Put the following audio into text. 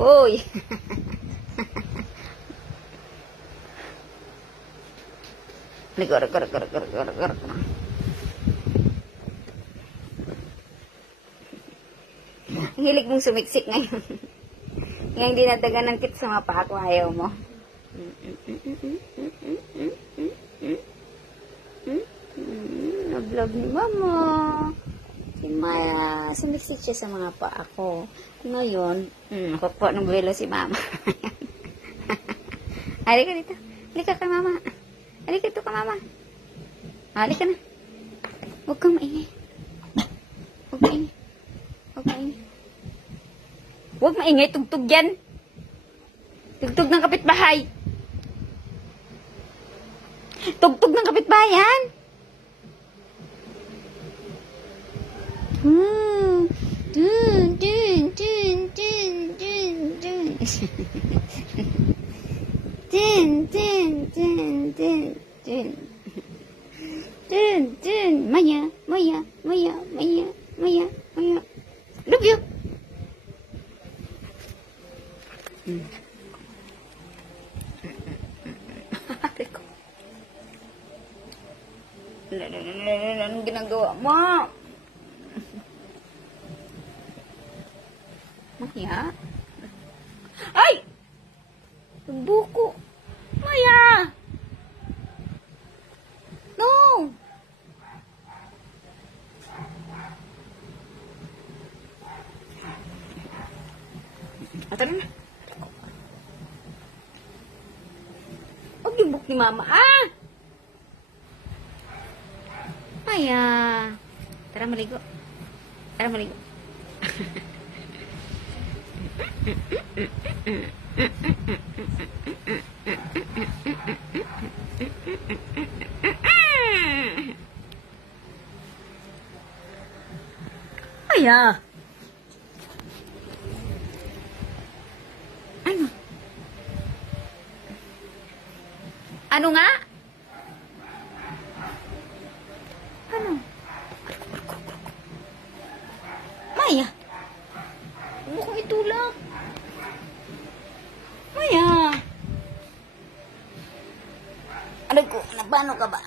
Hoy! Ligor. Hilig mong sumiksik ngayon. Ngayon dinadagan ng kit sa mga paa ko, ayaw mo. Nag-vlog ni Mama. Si Maya, sumiksik siya sa mga paa ko. Ngayon, ako po ng buwelo si Mama. Halika dito. Halika ka, Mama. Halika dito ka, Mama. Halika na. Huwag kang maingay. Huwag maingay. Huwag maingay. Huwag maingay. Tugtog yan. Tugtog ng kapitbahay. Tugtog ng kapitbahay yan. Maya. Love you. Anong ginagawa mo? Maya? Ay! Buko. Maya! No! Tara na. Huwag yung book ni Mama. Maya. Tara maligo. Maya. Ano nga? Ano? Maya. Ano kong itulak? Maya. Ano ko? Paano ka ba?